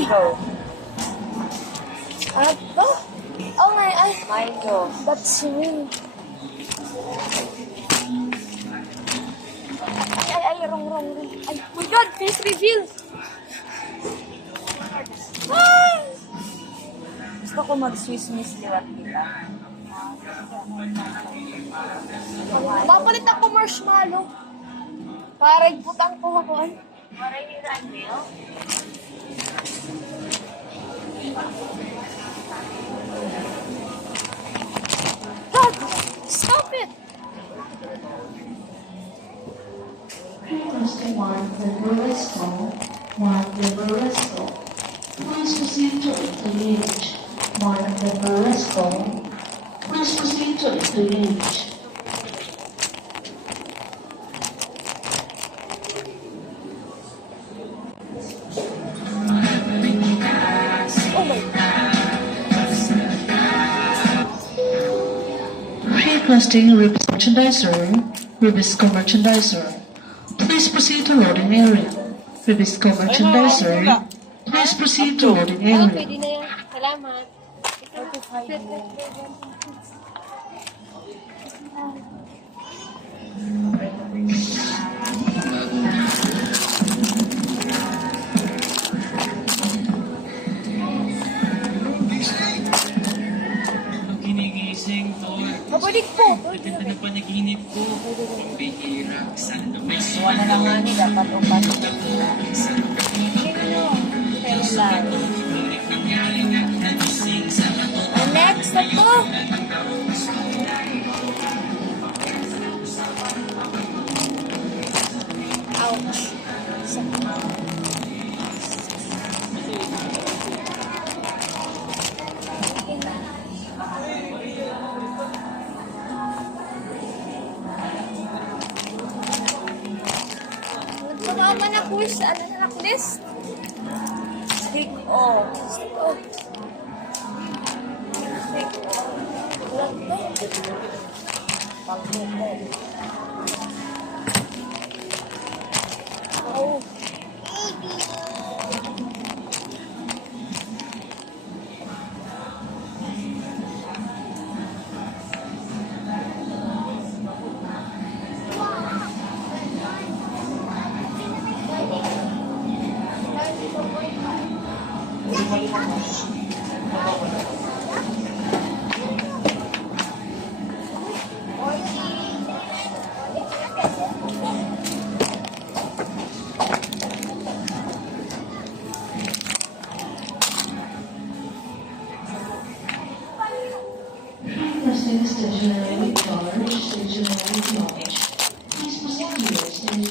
Uy! Go. Ano? Oh my, ay. Milo. That's real. Ay, wrong. Ay, my God, face reveal. Ah! Gusto ko mag-Swiss Miss liwat kita. Papalit ako marshmallow. Para iputang ko ako. Para hiran niyo? God, stop it. Requesting one Liberesco. Please proceed to engage. One Liberesco. Please proceed to engage. Oh my God. Requesting Ribisco Merchandiser. Please proceed to loading area. Ribisco Merchandiser. Please proceed to loading Ah, area. pwede na yan. Salamat. Ginigising, Tol. Mabalik po. Ganda na panaginip ko. Bihira. Sana may Suwa na lang nga ni, dapat upat. Next, ito. Ouch. Tumama na po sa ano na list. Stick off. Oh. Oh. Requesting stationary charge. Please proceed to your station.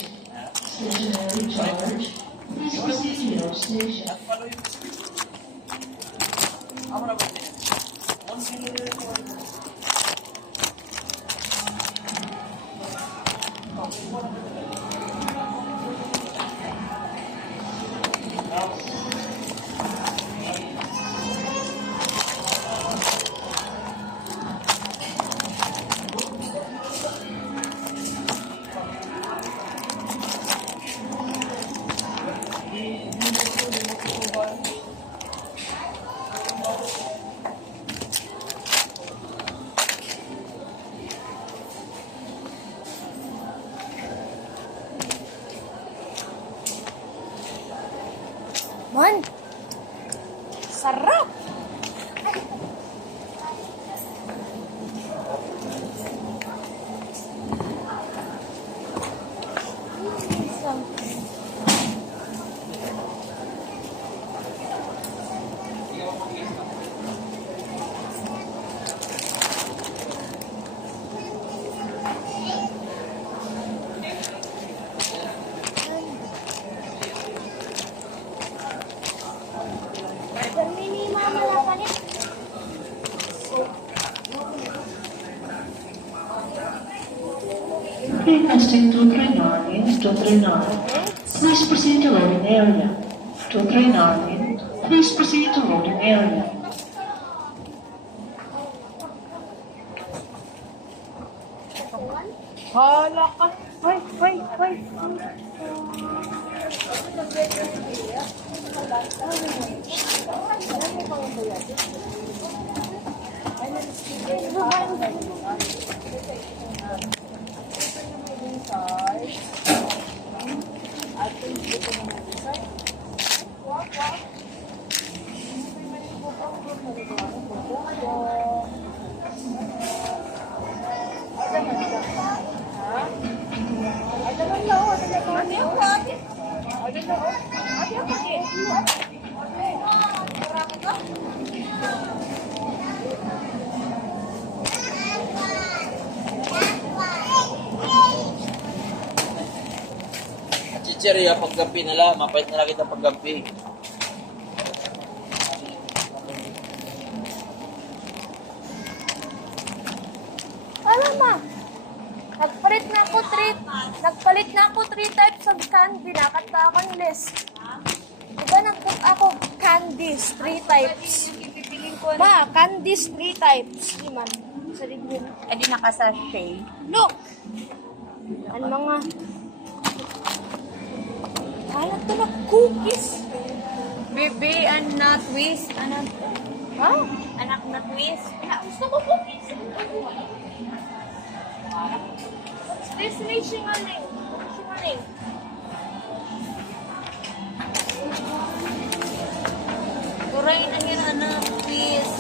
Stationary charge. Please proceed to your station. Man, sarap! Requesting 239. Please proceed to loading area. 239. Please proceed to loading area. Hala ka. Hoy. Chicheria, paggabi nila, mapait na lang kita paggabi. Alam ma, nagpalit na ako 3 types of candy. Nakata akong list. Diba nag-cook ako candies, 3 types. Ma, candies 3 types. Di man. Sa ligwin. Eh di nakasashay. Look! Ano mga... Alat to na cookies. Baby, anak twist. Anak, Ha? anak na twist. Gusto ko cookies. This may singaling. Singaling. Turay na yun, anak twist.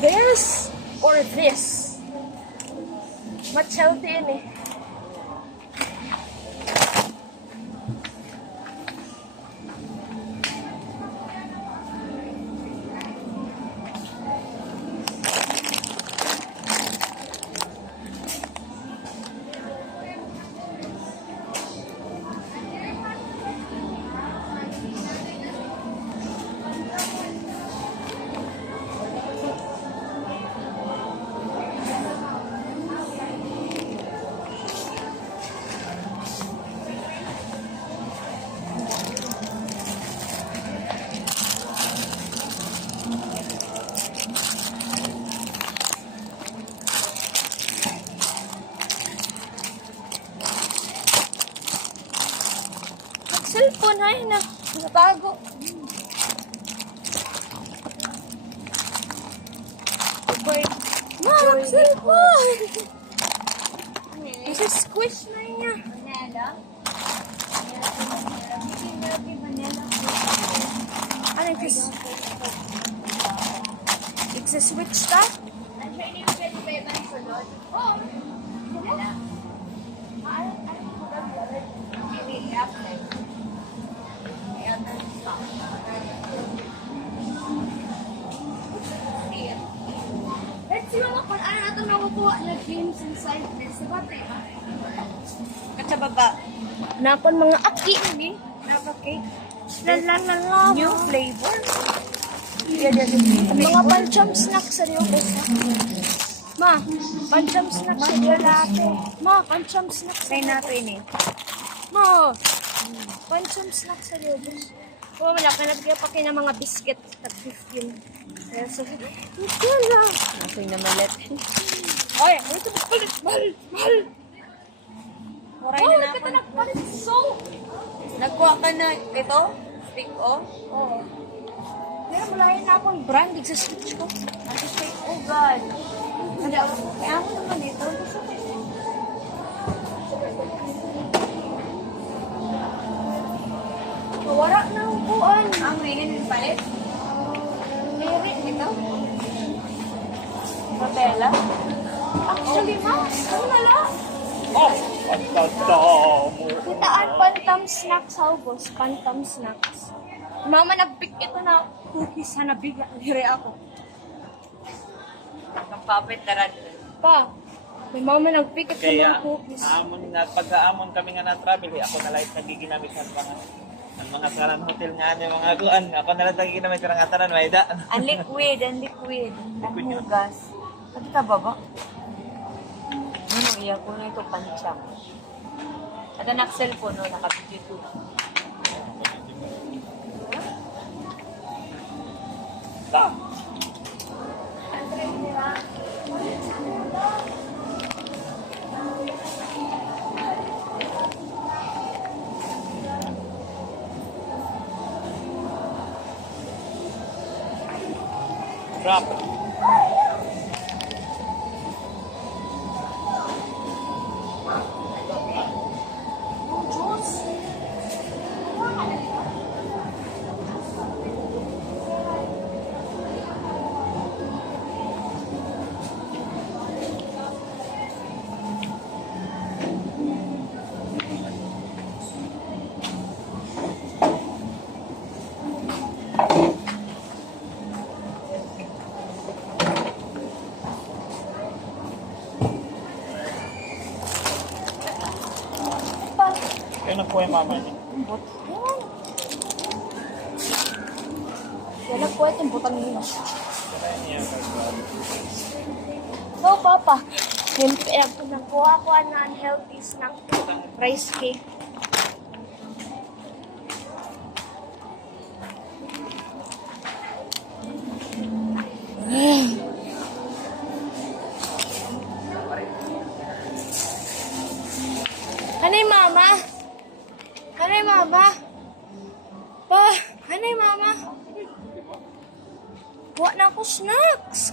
This or this? Much healthy in eh. Cellphone ay na. Natago. Ma, cellphone! Kasi squish na niya. Ano yung kiss? It's a switch ta? Let's see mga kung ano natin makukuha na games inside this. Diba, te? At sa baba, Napon mga aki ni. Napa cake. La. new flavor. Mga pancham snacks sa Rio Besa. Ma, pancham snacks sa Rio Latte. Ma, pancham snacks sa Try natin eh. Ma, pancham snacks sa Rio Besa. Oo, malaki na bigyan pa kayo ng mga biscuit at 15. Kaya sa wala. Ako'y namalit. Ay, ito magpalit. Mahal. Muray Oh, na kita naman. nagpalit soap. Nagkuha ka na ito? Stick o? Oo. Pero malayan na akong brand. Exist ko. Ano stick? Oh God. Hindi ako. Kaya ako naman dito. Gusto ko. Wala na ang buwan. Ang ringin yung palit? Liri, ito. Patela? Actually, ma, ano na lang? Oh, ang tanda mo. Kitaan, Pantam Snacks, Haubos. Pantam Snacks. Mama, nag-pick ito na cookies sa nabigla. Dire ako. Kapapit na rin. Pa, may mama nag-pick ito Kaya, ng cookies. pagka-amon kami nga na-travel, ako na lang nagiginamit sa mga saran hotel nga ano, yung mga kuan. Ako na lang nagiginamit sa nga tanan, may da. Ang liquid. Ang hugas. Pati ka baba? Ano, iya ko na ito panchang. At anak cellphone, no, nakabidyo ito. Drop. Kaya nagkuha yung mama niya. Yan ang kuwet yung butang nila. Kaya niya No, Papa. Yung nakuha ko na unhealthy snack. Rice cake. Hanay, Mama? Hanay, Mama? Pa, hanay, Mama? Buwa na ako snacks.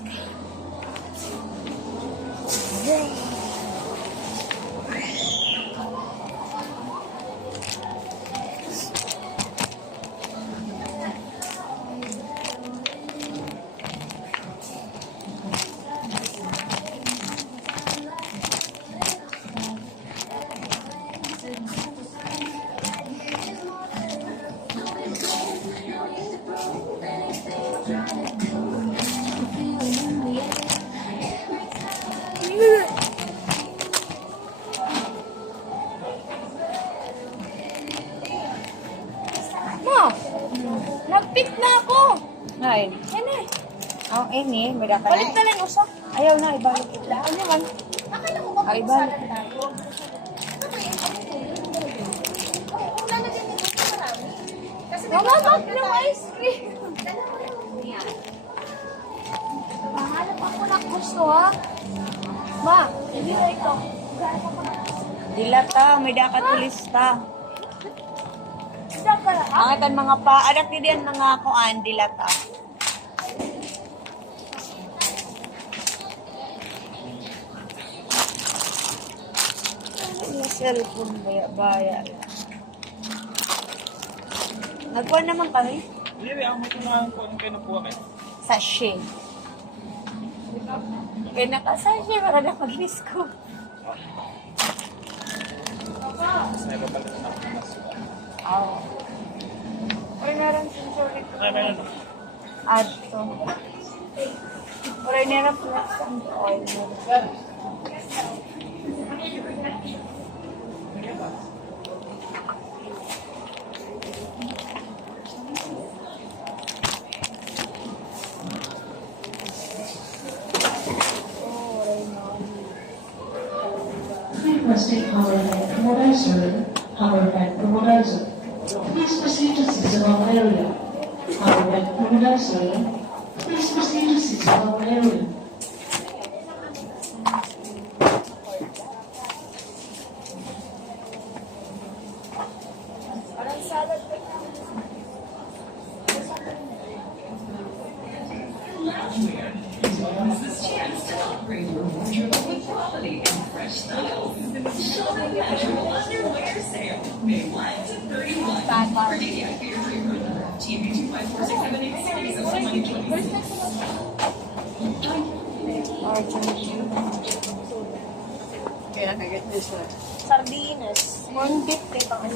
Ma, nag-pick na ako. Ay, Yan eh. ang ini, may daka Balik na lang usa. Ayaw na, ibalik ito. Ano naman? Akala ko ba Ay, balik. tayo? Mama, bag ng ice cream. Mahanap ako ng gusto, ha? Ma, hindi na ito. Dilata, may daka tulista. Saan ka na? Ang itan mga pa, anak ni diyan mga kuan, dilata. Yung cellphone, baya-baya. Nagkuha naman kami Hindi, ako may tumahan ko anong kayo nakuha kayo. sa Shein. Kaya nakasasya, para na mag-miss ko. Meron pala na ako mas. Oh. Or meron sensor ito. Ay, meron. Add to. Or meron plus ang oil. Requesting power bank promoter, power bank promoter. Please proceed to seasonal area. Power bank promoter, please proceed to seasonal area. Sardinas. 150 pang ano.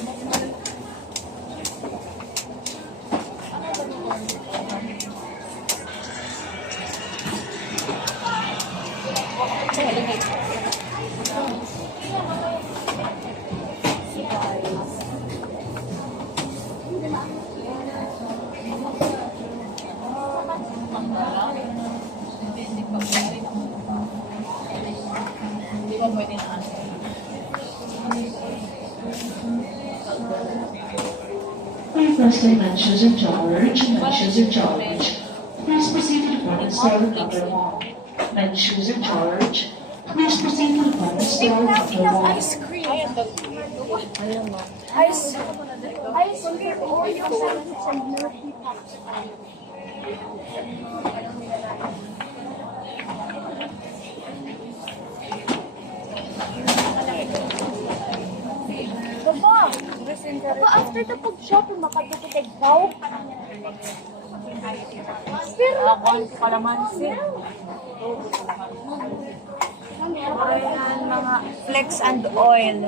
Firstly, Mentions in Charge. Mentions in Charge. Please proceed to department store counter 1. Mentions in Charge. Please proceed to department store counter 1. Ice cream. Alam mo. Ice cream, Oreo sandwich, and milky pops. Baba, after the pag-shopping, makadukitag daw. Pero Ako ang kalamansi. Ayan, mga flex and oil.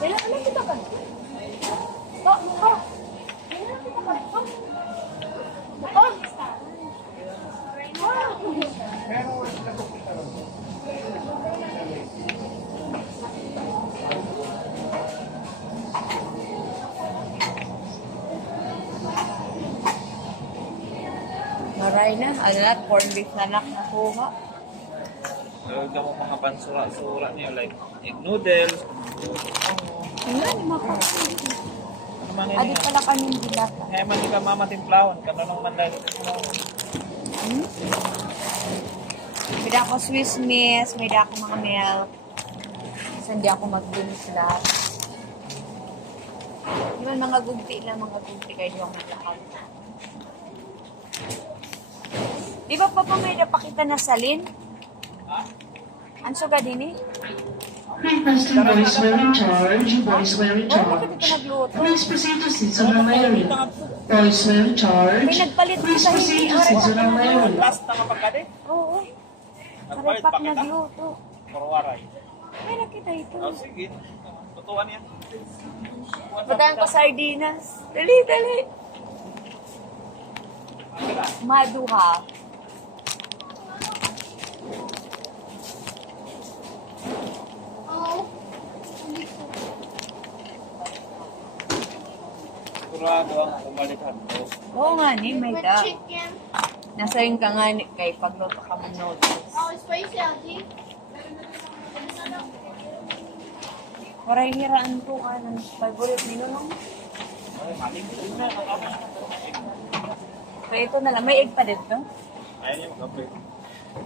Alam kita ba? Maray na. Ano na, corn beef na nakuha. Huwag mo mga pansura-sura niyo, like egg noodles. Ayan, makasin. Ano man Adi yun? pala kaming dilata. Eh, man ka mamatimplahon. Kanunong man dahil. May ako Swiss Miss, may ako mga milk. Kasi hindi ako mag-dinis lahat. Yun, mga gugti lang, mga gugti kayo yung naglakad. Di ba pa may napakita na salin? Ang suga din eh. Requesting boys were in charge. Boys were in Wala bakit ito charge. nagluto? Please proceed to seasonal area. Boys were in charge. May nagpalit Please sa proceed hindi. to seasonal area. Last na kapagkade? Oo. Nagpalit Karepak pa kita? nagluto. Purwaray. May nakita ito. Oh, sige. Tutuan yan. Patayan ko sardinas. Dali, dali. Maduha. Sigurado ang kumalitan ko. Oo nga ni, may da. Chicken. Nasa yung ka nga ni, kay pagluto ka mo noodles. Oh, spicy, Aldi. Waray hiraan ko ka ng favorite nino no? Ay, maling ko na. Kaya ito na lang. May egg pa dito? Ayaw niya mag-upgrade.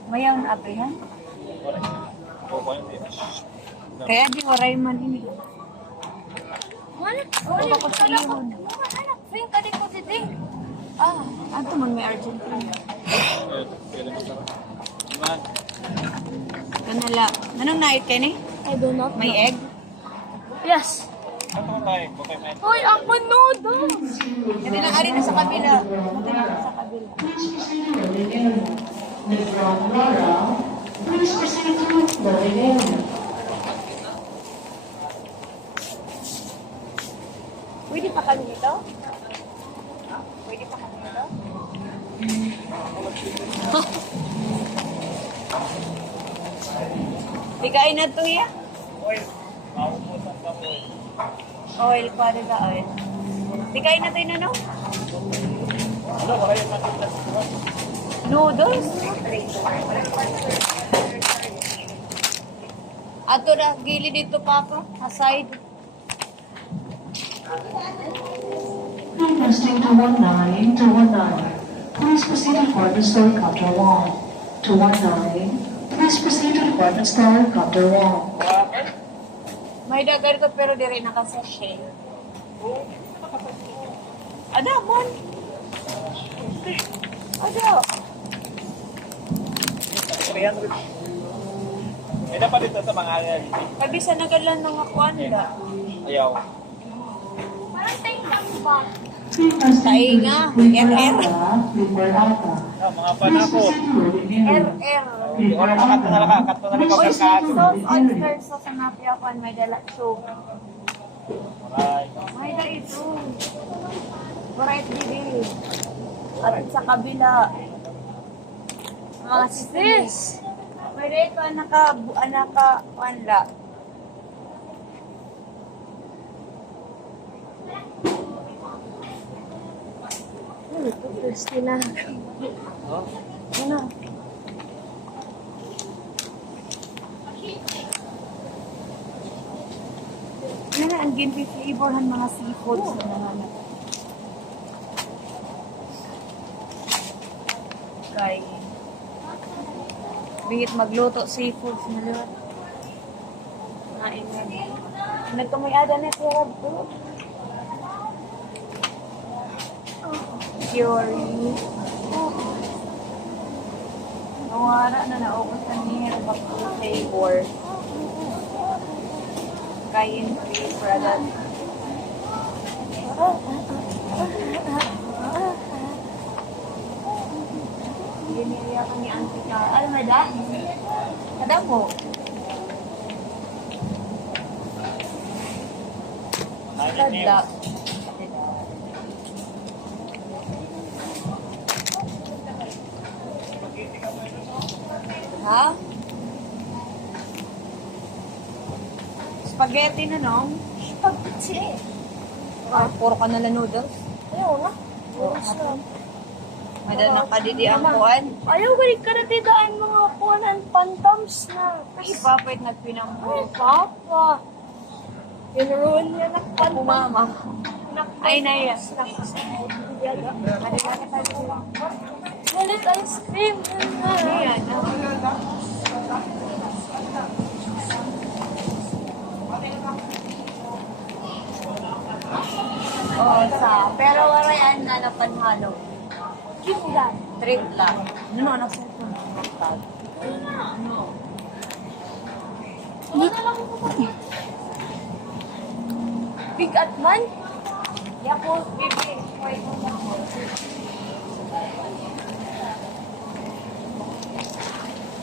Mayaw na abrihan? Ako ko hindi. Kaya di waray man ini. Wala. Wala ko sa iyo. Anak, drink ka din ko today. Ah, ato man may Argentina. Pwede masarap. Iman. Kanala. Anong nait kayo ni? I do not May know. egg? Yes. Ano naman tayo? Bukay may. Hoy, ang noodles! Kasi na ari na sa kabila. Mati na sa kabila. Please proceed to loading area. Negron Laura. Please proceed to loading area. Pwede pa kami nito? Pwede pa kami nito? Tikain na to ya? Oy, maupusan ka mo. Oil pa rin na oil. Tikain na tayo no? Ano, baka yung matintas ko. Noodles? Ato na, gili dito papa. Aside. Requesting 219 to 19. Please proceed to department store counter 1. 219. Please proceed to department store counter 1. May dagar ko pero di rin nakasashay. Ada, mon. Ada. 300. Eh, dapat dito sa mga Kabisa nagalan ng ako anda. ayaw. Parang take lang ba? Tainga, RR. Prepare ata. Mga Please panakot. proceed to loading area. RR. Hindi ko na kakat na lang. Kakat na lang Oy, pagkakat. sauce, oyster sauce ang napiyakan. May dala soup. Ay, May da ito. Right, bibi. At sa kabila. What's this? May da ito, anaka, wala. Ito, thirsty na. Ano? Yan na, ang ginpi flavorhan mga seafoods na nahanap. Kay bihit magluto seafoods na lahat. Nain yan. Nagkamay-ada na sarap po. Curie. Nawara na naubos na niya ang flavor. Kain free product. Giniriya ko ni Auntie ka. Alam mo da? Kada mo. Kadla. Ha? Spaghetti na nung? Spaghetti eh. Puro ka nalang noodles. Ayaw na. Madal na kadidi ang kuhan. Ayaw, balik ka na tidaan mga kuhanan pantams na. Ay, papait nagpinampo. Ay, papa. Pinuruan niya ng Ako mama. Ay, naya. Galit ice cream. Ayan. Oo, pero wala yan na panhalo. Kimulan. Treat lang. Ano, anak sa ito? Hindi na lang ako Big at man? Yakult, bibi. Wait,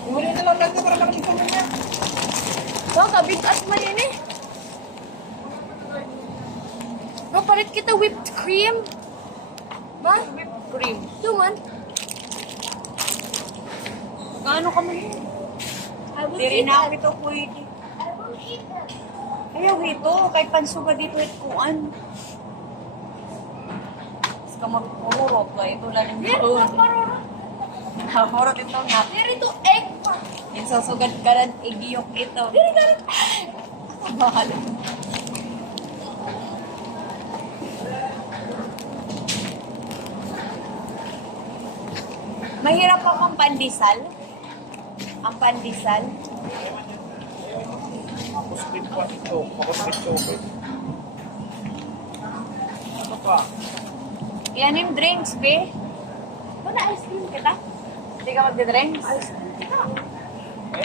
Umuli na lang natin para makikita mo niya. Baka big at man yun eh. No, palit kita whipped cream. Ma? whipped cream. Duman. Gaano ka man yun? I will Diri eat na that. ito pwede. I will eat that. Ayaw ito, kay pansuga dito ituan. Tapos ka magpurot ka, ito lang yung Dito ito. na parura. Purot ito nga. Dito egg pa. Yung susugad ka ng igiyok ito. Dito galit. Bahala. Mahirap pa ang pandesal. Ang pandesal. Makuspit pa ito. Makuspit chocolate. Ano pa? Yan yung drinks, be. Wala ice cream kita. Hindi ka magdi-drinks? Ice cream kita.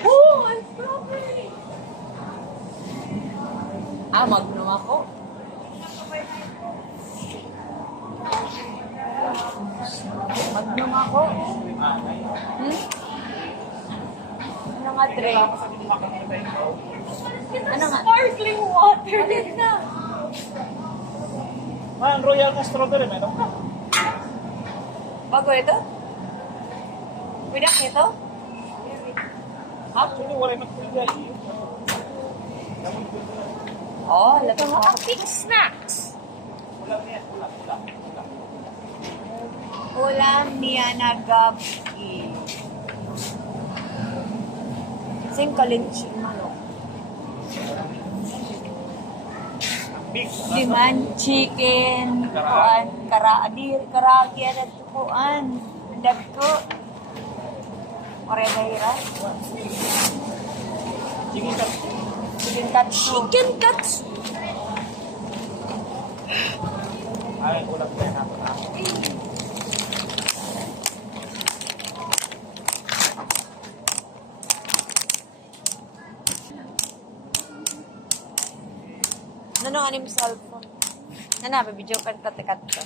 Oh, ice strawberry. Magnum ako. Magnum ako. Hmm? Ano nga drink? Ano nga? Sparkling water. Galit na. Man, royal na strawberry. Meron ka. Bago ito? Pidak ito? Actually, wala yung magpigay. Oh, lato Mga mo. apik snacks. Ulam niya na gabi. Sing kalinchi manok. Big. Diman, chicken, kuan, karagi at kuan, dagko. Oregahira. Sige ka. Chicken katsu. Chicken katsu. Ay, ulam tayo natin na. Ano nga ni cellphone? Nana, video kan katikat ka.